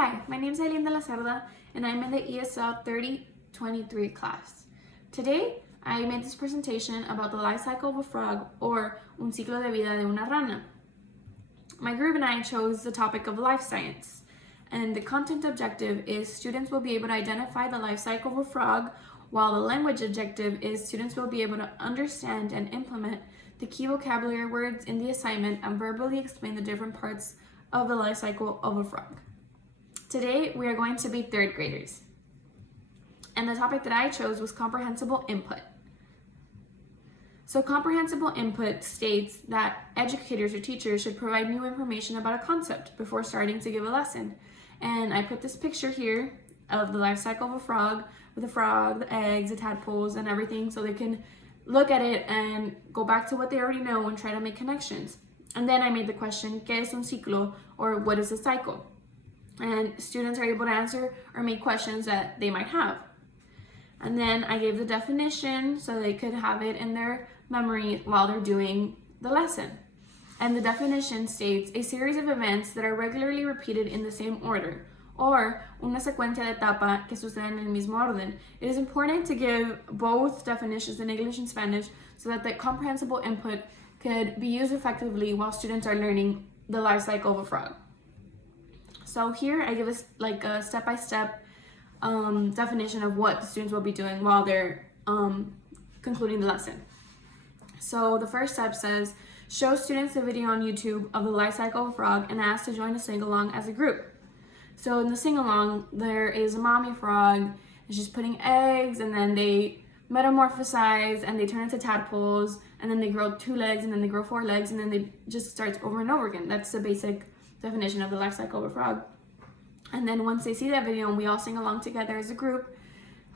Hi, my name is Aileen de la Cerda, and I'm in the ESL 3023 class. Today, I made this presentation about the life cycle of a frog, or un ciclo de vida de una rana. My group and I chose the topic of life science, and the content objective is students will be able to identify the life cycle of a frog, while the language objective is students will be able to understand and implement the key vocabulary words in the assignment and verbally explain the different parts of the life cycle of a frog. Today, we are going to be third graders. And the topic that I chose was comprehensible input. So comprehensible input states that educators or teachers should provide new information about a concept before starting to give a lesson. And I put this picture here of the life cycle of a frog, with the frog, the eggs, the tadpoles, and everything, so they can look at it and go back to what they already know and try to make connections. And then I made the question, ¿qué es un ciclo? Or what is a cycle? And students are able to answer or make questions that they might have. And then I gave the definition so they could have it in their memory while they're doing the lesson. And the definition states a series of events that are regularly repeated in the same order, or una secuencia de etapa que suceden en el mismo orden. It is important to give both definitions in English and Spanish so that the comprehensible input could be used effectively while students are learning the life cycle of a frog. So here I give us like a step-by-step definition of what the students will be doing while they're concluding the lesson. So the first step says, show students a video on YouTube of the life cycle of a frog and ask to join a sing-along as a group. So in the sing-along, there is a mommy frog, and she's putting eggs, and then they metamorphosize, and they turn into tadpoles, and then they grow 2 legs, and then they grow 4 legs, and then they just start over and over again. That's the basic definition of the life cycle of a frog. And then once they see that video and we all sing along together as a group,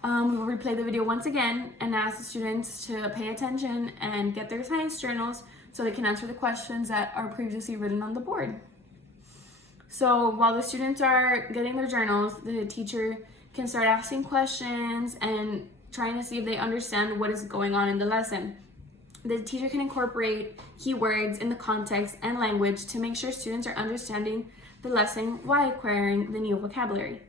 we will replay the video once again and ask the students to pay attention and get their science journals so they can answer the questions that are previously written on the board. So while the students are getting their journals, the teacher can start asking questions and trying to see if they understand what is going on in the lesson. The teacher can incorporate keywords in the context and language to make sure students are understanding the lesson while acquiring the new vocabulary.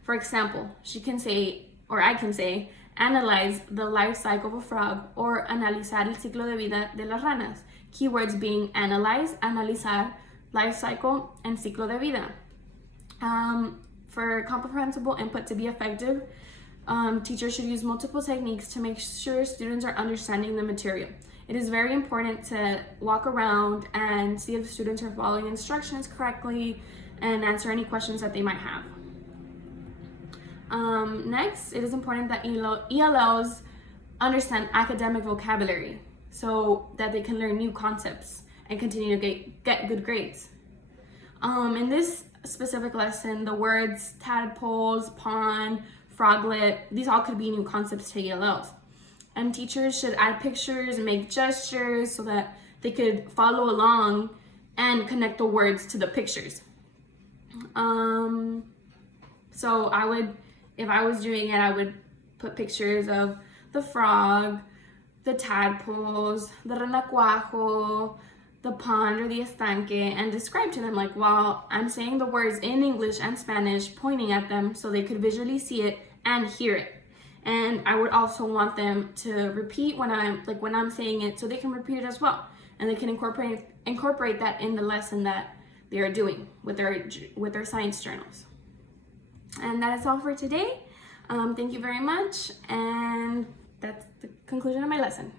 For example, she can say, or I can say, analyze the life cycle of a frog, or analizar el ciclo de vida de las ranas. Keywords being analyze, analizar, life cycle, and ciclo de vida. For comprehensible input to be effective, teachers should use multiple techniques to make sure students are understanding the material. It is very important to walk around and see if students are following instructions correctly and answer any questions that they might have. Next, it is important that ELLs understand academic vocabulary so that they can learn new concepts and continue to get good grades. In this specific lesson, the words tadpoles, pond, froglet, these all could be new concepts to ELLs. And teachers should add pictures and make gestures so that they could follow along and connect the words to the pictures. So if I was doing it, I would put pictures of the frog, the tadpoles, the renacuajo, the pond or the estanque, and describe to them like while I'm saying the words in English and Spanish, pointing at them so they could visually see it and hear it. And I would also want them to repeat when I'm saying it so they can repeat it as well. And they can incorporate that in the lesson that they are doing with their science journals. And that is all for today. Thank you very much. And that's the conclusion of my lesson.